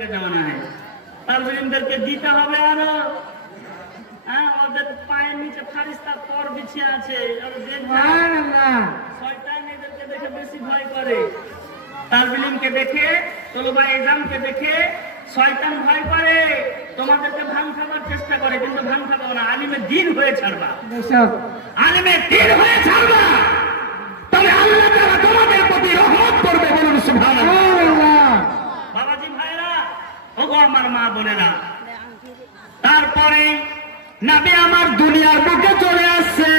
का जमाना है। तालिब इल्मদেরকে দিতে হবে আরো। হ্যাঁ, ওদের পায়ের নিচে ফারিস্তা পর বিছিয়ে আছে। আর সুবহানাল্লাহ, শয়তান এদেরকে দেখে বেশি ভয় করে। তালিব ইলমকে দেখে, তলবা এজামকে দেখে শয়তান ভয় করে, তোমাদেরকে ভাঙ খাবার চেষ্টা করে, কিন্তু ভাঙ খাবো না, আলিমে দ্বীন হয়ে ছাড়বা। আলিমে দ্বীন হয়ে ছাড়বা, তবে আল্লাহ তাআলা তোমাদের প্রতি রহমত করবে। বলুন সুবহানাল্লাহ। বাবাজি ভাইরা, ওগো আমার মা বোনেরা, তারপরে নবী আমার দুনিয়ার বুকে চলে আসছে।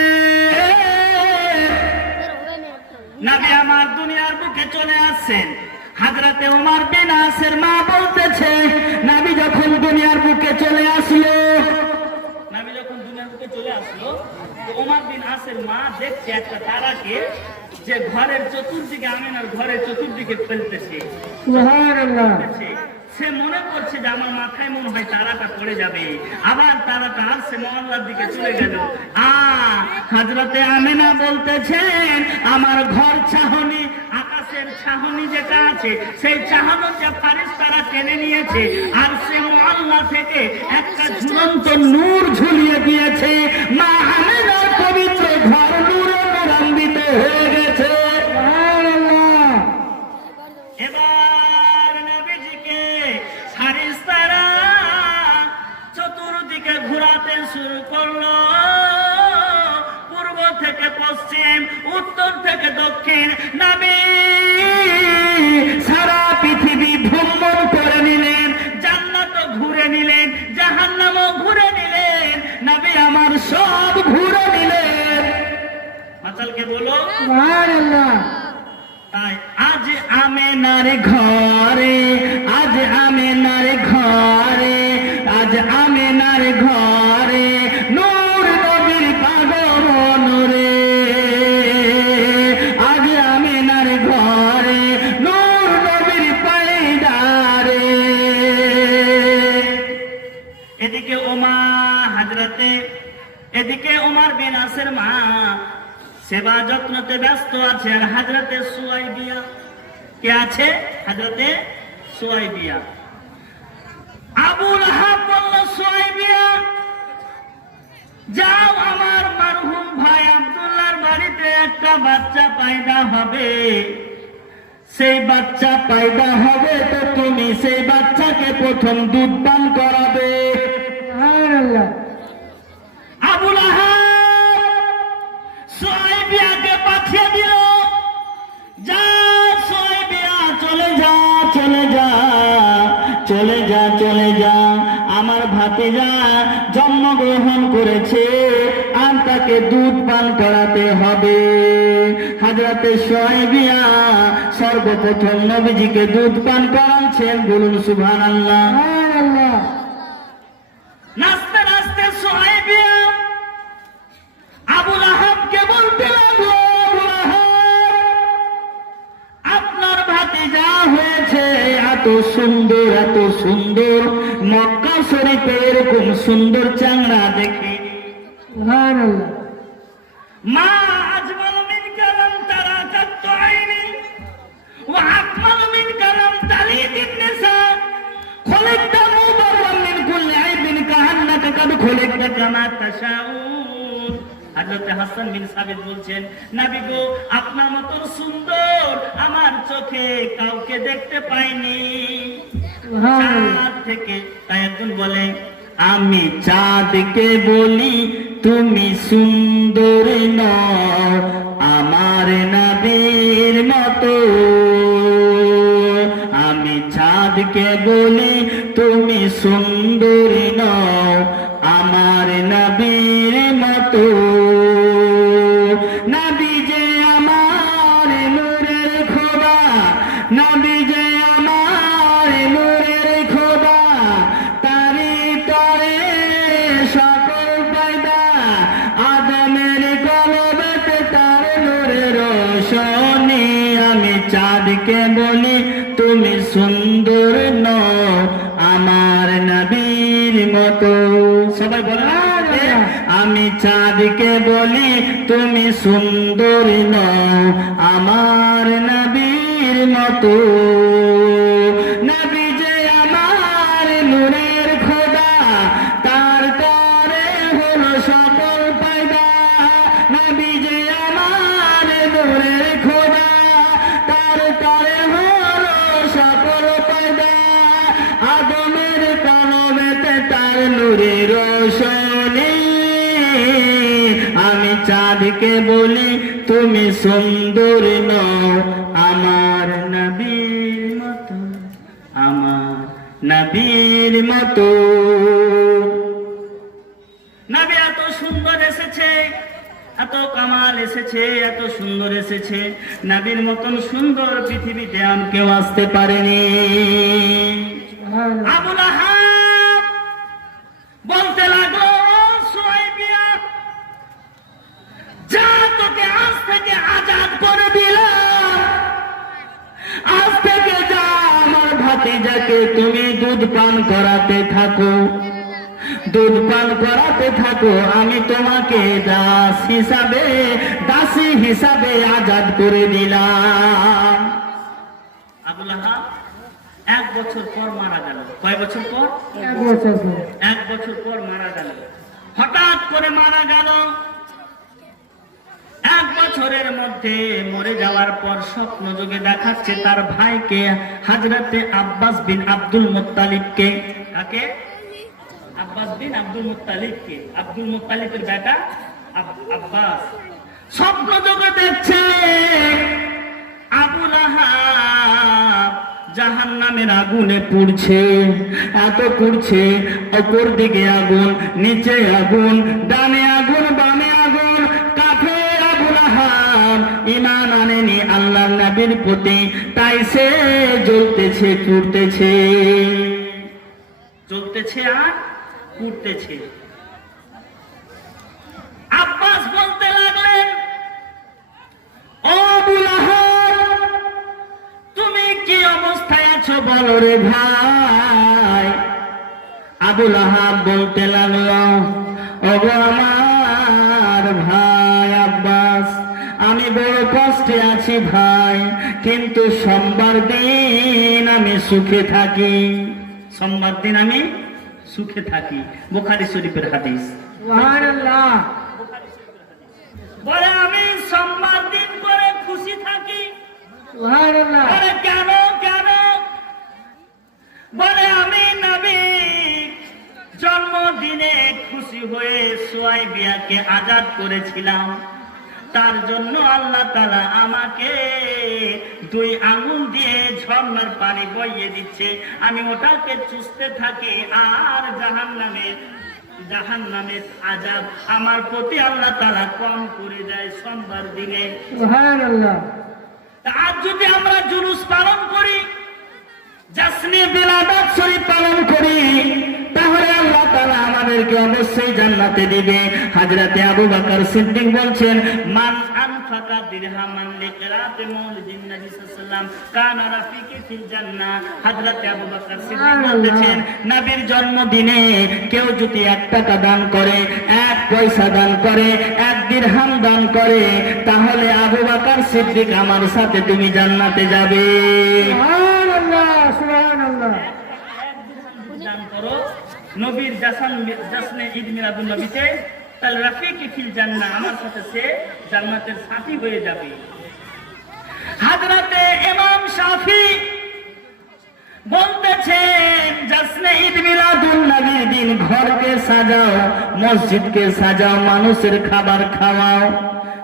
নবী আমার দুনিয়ার বুকে চলে আসছেন। হযরতে ওমর বিন আসের মা বলতেছে, নবী যখন দুনিয়ার বুকে চলে আসলো, নবী যখন দুনিয়ার বুকে চলে আসলো, ওমর বিন আসের মা দেখছে একটা তারাকে, যে ঘরের চতুর্দিকে, আমিনার ঘরের চতুর্দিকে ফেলতেছে। সুবহানাল্লাহ। সে মনে করছে যে আমার মাথায় মনে হয় তারাটা পড়ে যাবে, আবার তারাটা আসছে মহল্লার দিকে চলে গেল। হযরতে আমিনা বলতেছেন, আমার ঘর ছাহনি, আকাশের ছাহনি যেটা আছে, সেই ছাহনিতে ফারিস্তারা টেনে নিয়েছে, আর সে মহল্লা থেকে একটা ঝুলন্ত নূর ঝুলিয়ে দিয়েছে। মা আমিনার পবিত্র ঘর নূরে নূরান্বিত হয়ে গেছে। এবার নবীজিকে ফারিস্তারা চতুর্দিকে ঘোরাতে শুরু করলো, পূর্ব থেকে পশ্চিম, উত্তর থেকে দক্ষিণ। নবী সারা পৃথিবী ভ্রমণ করে নিলেন, জান্নাত ঘুরে নিলেন, জাহান্নামও ঘুরে নিলেন, নবী আমার সব ঘুরে নিলেন। মাতালকে বলো সুবহানাল্লাহ। তাই আজ আমিনার ঘরে, আজ আমিনার ঘরে, আজ আমিনার ঘরে নূর নবীর পাগমনে, আজ আমিনার ঘরে নূর নবীর পায়দারে। এদিকে এদিকে ওমর বিন আসের মা সেবা যত্নতে ব্যস্ত আছে, আর হযরতে সুয়াইবিয়া কে আছে? হযরতে সুয়াইবিয়া। আবু লাহাব বলল, সুয়াইবিয়া যাও, আমার মরহুম ভাই আব্দুল্লাহর বাড়িতে একটা বাচ্চা পয়দা হবে, সেই বাচ্চা পয়দা হবে তো তুমি সেই বাচ্চাকে প্রথম দুধ পান করাবে। সুবহানাল্লাহ। আবু লাহাব সুয়াইবিয়াকে পাঠিয়ে দিল, যা সুয়াইবিয়া, চলে যা, চলে যা, চলে যা, চলে যা, আমার ভাতিজা জন্মগ্রহণ করেছে, আর তাকে দুধ পান করাতে হবে। হযরতে সুয়াইবিয়া সর্বপ্রথম নবীজিকে দুধ পান করাচ্ছেন। বলুন সুবহানাল্লাহ। নাচতে নাচতে সুয়াইবিয়া আবু লাহাবকে বলতে লাগলো, আপনার ভাতিজা হয়েছে এত সুন্দর, এত সুন্দর, মক্কা শরীফে এরকম সুন্দর চাংড়া দেখি। সুবহানাল্লাহ। মা আজমাল মিন কালাম তারা কাত্তু আইনি ওয়া আকমাল মিন কালাম তালিদিন নিসা, খুলিকতা মুবাররাম মিন কুল্লি আইবিন কাআন্নাকা কাদ খুলিকতা কামা তাশাউন। হযরতে হাসান বিন সাবিত বলছেন, নবী গো, আপনার মতো সুন্দর আমার চোখে কাউকে দেখতে পাইনি চাঁদ থেকে। তাই একজন বলে, আমি চাঁদকে বলি তুমি সুন্দর নও আমার নবীর মতো, আমি চাঁদকে বলি তুমি সুন্দর নও আমার নবীর মতো। নবী যে আমার নূরের খোদা, নবী যে আমার নূরের খোদা, তারি তরে সকল পয়দা, আদমের কলবেতে তার নূরের রোশনী। আমি চাঁদকে বলি তুমি সুন্দর নও আমার নবীর মতো। সবাই বলে, আমি চাঁদকে বলি তুমি সুন্দর নও আমার নবীর মতো। নবী যে আমার বলি তুমি সুন্দর নও আমার নবীর মতো, আমার নবীর মতো। নবী এত সুন্দর এসেছে, এত কামাল এসেছে, এত সুন্দর এসেছে, নবীর মতন সুন্দর পৃথিবীতে আর কেউ আসতে পারেনি। আবু লাহাব বলতে লাগলো, সুয়াইবিয়া, যা তোকে আজ থেকে আজাদ করে দিলাম, আজ থেকে যা আমার ভাতিজাকে তুমি দুধ পান করাতে থাকো, দুধ পান করাতে থাকো, আমি তোমাকে দাসী হিসাবে আজাদ করে দিলাম। আবু লাহাব 1 বছর পর মারা গেল। কয় বছর পর? 1 বছর পর। 1 বছর পর মারা গেল। হঠাৎ করে মারা গেল। 1 বছরের মধ্যে মরে যাওয়ার পর স্বপ্ন যোগে দেখাচ্ছে তার ভাইকে, হযরতে আব্বাস বিন আব্দুল মুত্তালিবকে। কাকে? আব্বাস বিন আব্দুল মুত্তালিবকে। আব্দুল মুত্তালিবের বেটা আব্বাস। স্বপ্ন যোগে দেখছে আবু লাহাব জাহান্নামের আগুনে পুড়ছে, এত পুড়ছে, উপর দিকে আগুন, নিচে আগুন, ডানে আগুন, বামে আগুন। কাফের আবু লাহাব ঈমান আনেনি আল্লাহর নবীর প্রতি, তাই সে জ্বলতেছে, পুড়তেছে, জ্বলতেছে আর পুড়তেছে। আব্বাস বলতে লাগলেন, ও আবু লাহাব, তুমি কি অবস্থায় আছো বলো রে ভাই। আবু লাহাব বলতে লাগলো, ওগো আমার ভাই আব্বাস, আমি বড় কষ্টে আছি ভাই, কিন্তু সোমবার দিন আমি সুখে থাকি, সোমবার দিন আমি সুখে থাকি। বুখারী শরীফের হাদিস। সুবহানাল্লাহ। বলে আমি সোমবার দিন করে খুশি থাকি। সুবহানাল্লাহ। বলে কেন কেন? বলে আমি নবী জন্মদিনে খুশি হয়ে সুয়াইবিয়াকে আজাদ করেছিলাম, তার জন্য আল্লাহ তাআলা আমাকে 2 আঙ্গুল দিয়ে ঝর্ণার পানি বইয়ে দিচ্ছে, আমি ওটাকে চুষতে থাকি, আর জাহান্নামের আযাব আমার প্রতি আল্লাহ তাআলা কম করে দেয় সোমবার দিনে। সুবহানাল্লাহ। আজ যদি আমরা জুলুস পালন করি, জাসনে বিলাদাত শরীফ পালন করি, তাহলে আল্লাহ তাআলা আমাদেরকে অবশ্যই জান্নাতে দিবে। হযরতে আবু বকর সিদ্দিক বলছেন, মান আনফাকা দিরহামান লিকিরাতে মাউলিদিন নবী সাল্লাল্লাহু আলাইহি ওয়াসাল্লাম কানা রাফিকি ফিল জান্নাহ। হযরতে আবু বকর সিদ্দিক বলছেন, নবীর জন্মদিনে কেউ যদি 1 টাকা দান করে, 1 পয়সা দান করে, 1 দিরহাম দান করে, তাহলে আবু বকর সিদ্দিক আমার সাথে তুমি জান্নাতে যাবে। সুবহানাল্লাহ। সুবহানাল্লাহ। দান করো নবীর জাসনে ঈদ মিলাদুন নবীতে, তাহলে রাফিকি ফিল জান্নাহ, আমার সাথে সে জান্নাতের সাথী হয়ে যাবে। হযরতে ইমাম শাফি বলতেছেন, জাসনে ঈদ মিলাদুন নবীর দিন ঘরকে সাজাও, মসজিদকে সাজাও, মানুষের খাবার খাওয়াও।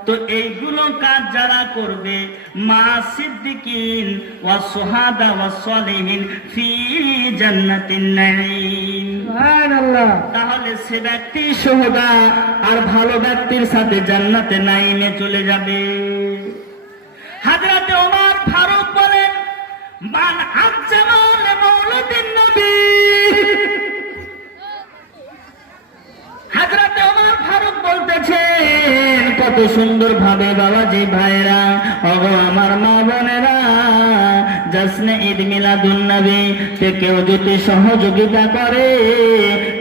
তো এইগুলো কাজ যারা করবে, মা সিদ্দিকিন ওয়া সুহাদা ওয়া সালিহিন ফি জান্নাতিন নাঈম, সুবহানাল্লাহ। তাহলে সে ব্যক্তি সুহাদা আর ভালো ব্যক্তির সাথে জান্নাতে নাঈমে চলে যাবে। হযরতে ওমর ফারুক বলেন, মান আজ্জামা লিমাউলিদিন নবী। হযরতে ওমর ফারুক বলতেছেন, কত সুন্দর ভাবে বাবাজি ভাইরা, ওগো আমার মা বোনেরা, জাসনে ঈদ মিলাদুন নবী তে কেউ যদি সহযোগিতা করে,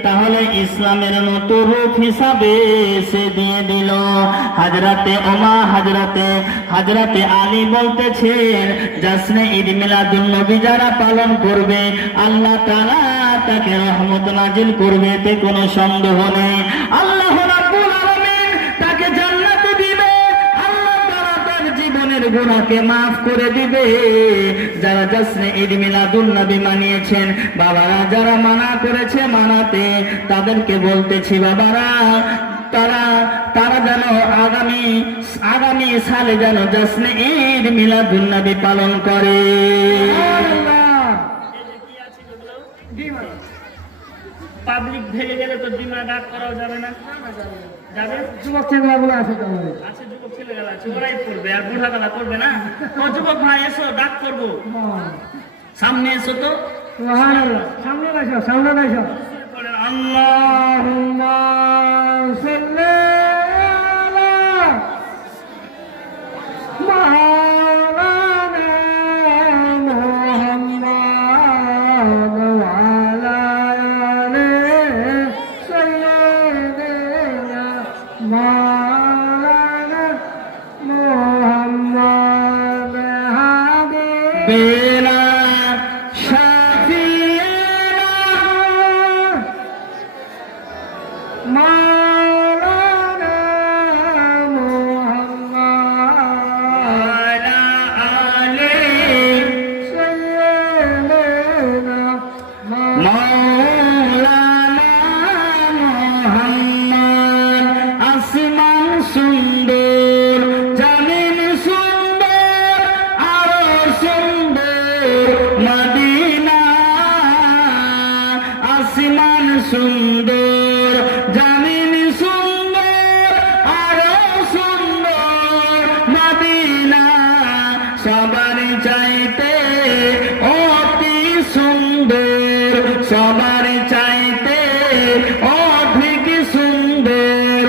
তাহলে ইসলামের নতুন রূপ হিসাবে সে দিয়ে দিল। হযরতে আলী বলতেছেন, জাসনে ঈদ মিলাদুন নবী যারা পালন করবে, আল্লাহ তাআলা তাকে রহমত নাজিল করবে, এতে কোনো সন্দেহ নেই। আল্লাহ রাব্বুল আলামিন তাকে জান্নাতে দিবে, আল্লাহ তাআলা তার জীবনের গুনাহকে মাফ করে দিবে। যারা জাসনে ঈদ মিলাদুন নবী মানিয়েছেন, বাবারা যারা মানা করেছে মানাতে, তাদেরকে বলতেছি বাবারা, তারা যেন আগামী সালে যেন জশ্নে ঈদ মিলাদুন নবী পালন করে। পাবলিক ভেঙে গেলে তো ডিমা ডাক করাও যাবে না, যাবে? যুবক ছেলেগুলো আছে তো আছে, যুবক ছেলেগুলো আছে, ওরাই করবে, আর বুড়াবেলা করবে না। ও যুবক ভাই এসো, ডাক করবো, সামনে এসো তো। সুবহানাল্লাহ, সামনে আসো, সামনে আসো। আল্লাহুম্মা সাল্লি আলা মাওলানা মুহাম্মাদ ওয়া আলা আলি সাইয়্যিদিনা মাওলানা মুহাম্মাদ হাবিব বেলা মাওলানা মুহাম্মদ আলে সাইয়্যিদিনা মৌলানা মুহাম্মদ। আসমান সুন্দর, জমিন সুন্দর, আরো সুন্দর মদিনা। আসমান সুন্দর, জমিন সুন্দর, আরো সুন্দর মদিনা। সবার চাইতে অতি সুন্দর, সবার চাইতে অধিক সুন্দর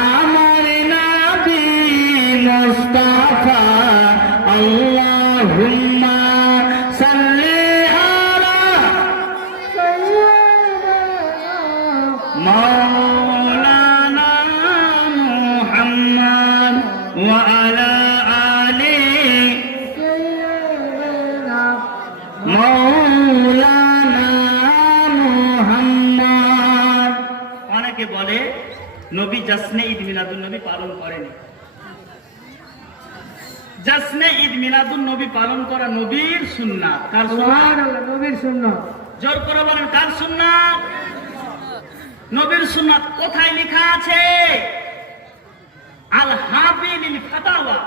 আমার নবী মুস্তাফা। আল্লাহুম্মা সাল্লি আলা মাওলানা মুহাম্মদ ওয়া আলা আলি মাওলানা মুহাম্মদ। অনেকে বলে নবী জশ্নে ঈদ মিলাদুন নবী পালন করেনি। জশ্নে ঈদ মিলাদুন নবী পালন করা নবীর সুন্নাত। কার সুন্নাত? সুবহানাল্লাহ, নবীর সুন্নাত। জোর করে বলেন, কার সুন্নাত? নবীর সুন্নাত। কোথায় লেখা আছে? আল হাবি লিল ফাতাওয়া,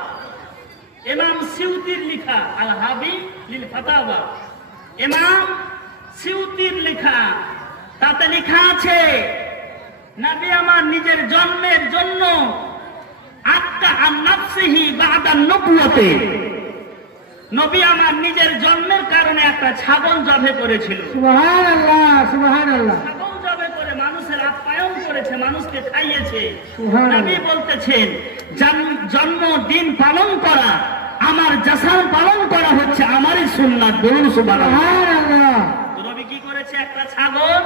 ইমাম সিউতির লেখা। আল হাবি লিল ফাতাওয়া, ইমাম সিউতির লেখা। তাতে লেখা আছে নবী আমার নিজের জন্মের জন্য আত্মা আন নাফসিহি বাদা নবুয়তে, নবী আমার নিজের জন্মের কারণে একটা ছাগল জবে করেছিল। সুবহানাল্লাহ, সুবহানাল্লাহ। ছাগল জবে করে মানুষের আপ্যায়ন করেছে, মানুষকে খাইয়েছে। সুবহানাল্লাহ। নবী বলতেছেন জন্মদিন পালন করা, আমার জাসান পালন করা হচ্ছে আমারই সুন্নাত। বলুন সুবহানাল্লাহ। সুবহানাল্লাহ। নবী কি করেছে? একটা ছাগল,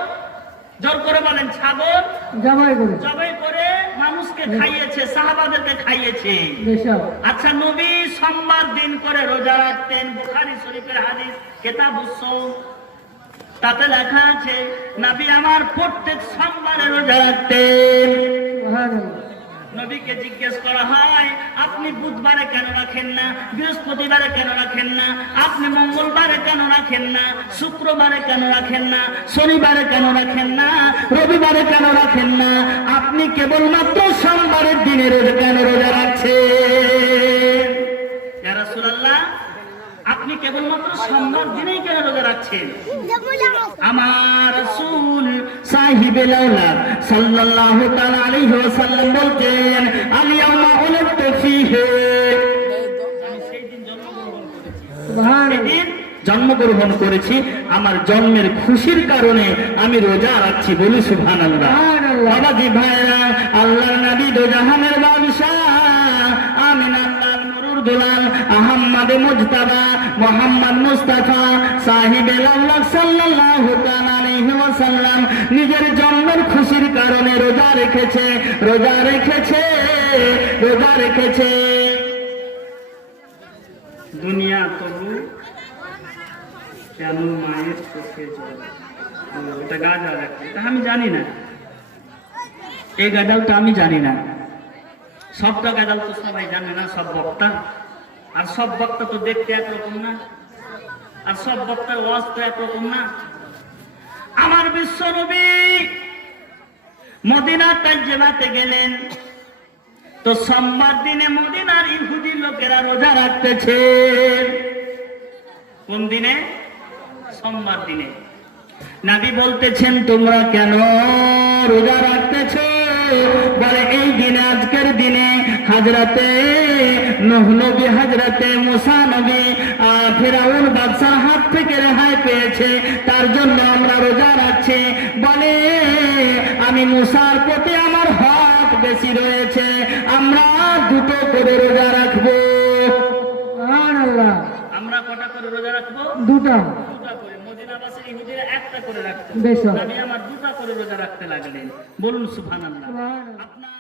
জোর করে বলেন, ছাগল জবাই করে জবাই করে মানুষকে খাইয়েছে, সাহাবাদেরকে খাইয়েছে। বেশক। আচ্ছা, নবী সোমবার দিন করে রোজা রাখতেন। বুখারী শরীফের হাদিস কিতাবুস সাওম, তাতে লেখা আছে নবী আমার প্রত্যেক সোমবারে রোজা রাখতেন। সুবহানাল্লাহ। নবীকে জিজ্ঞেস করা হয়, আপনি বুধবারে কেন রাখেন না, বৃহস্পতিবারে কেন রাখেন না, আপনি মঙ্গলবারে কেন রাখেন না, শুক্রবারে কেন রাখেন না, শনিবারে কেন রাখেন না, রবিবারে কেন রাখেন না, আপনি কেবলমাত্র সোমবারের দিনে রোজা কেন রোজা রাখছেন? ইয়া রাসূলুল্লাহ, আপনি কেবলমাত্র সোমবার দিনেই কেন রোজা রাখছেন? আমার রাসূল সাহিবে লাউলাদ সাল্লাল্লাহু তাআলা আলাইহি ওয়াসাল্লাম বলতেন, আল-ইয়াউমা উলিদতু ফীহি, আমি সেই দিন জন্মগ্রহণ করেছি, আমার জন্মের খুশির কারণে আমি রোজা রাখছি। বলি সুবহানাল্লাহ। বাবাজি ভাইরা, আল্লাহর নবী দো জাহানের বাদশাহ, আমিন আল্লাহর নুরুর দুলাল, আহমদ মুজতাবা, মুহাম্মদ মুস্তাফা সাহিবে লাউলাদ সাল্লাল্লাহু তাআলা আলাইহি ওয়াসাল্লাম নিজের জন্মের খুশির কারণে রোজা রেখেছে, রোজা রেখেছে, রোজা রেখেছে। দুনিয়া তবু কেন মায়ের চোখে জল? এটা গাজাল, এটা আমি জানি না, এই গাজালটা আমি জানি না। সবটা গাজাল তো সবাই জানে না, সব বক্তা। আর সব বক্তা তো দেখতে একরকম না, আর সব বক্তার ওয়াজ তো একরকম না। আমার বিশ্ব নবী মদিনা তাইয়েবাতে গেলেন, তো সোমবার দিনে মদিনার ইহুদি লোকেরা রোজা রাখতেছে। কোন দিনে? সোমবার দিনে। নবী বলতেছেন তোমরা কেন রোজা রাখতেছো? বলে এই দিনে, আজকের দিনে হযরতে নূহ নবী, হযরতে মুসা নবী ফিরাউন বাদশার হাত থেকে রেহাই পেয়েছে, তার জন্য আমরা রোজা রাখছি। বলে আমি মুসার প্রতি আমার হক বেশি রয়েছে, আমরা দুটো করে রোজা রাখবো। সুবহানাল্লাহ। আমরা কটা করে রোজা রাখবো? দুটা। দুটা করে। মদিনাবাসী ইহুদিরা একটা করে রাখতো, বেশ। নবী আমার দুটা করে রোজা রাখতে লাগলেন। বলুন সুবহানাল্লাহ। সুবহানাল্লাহ। আপনার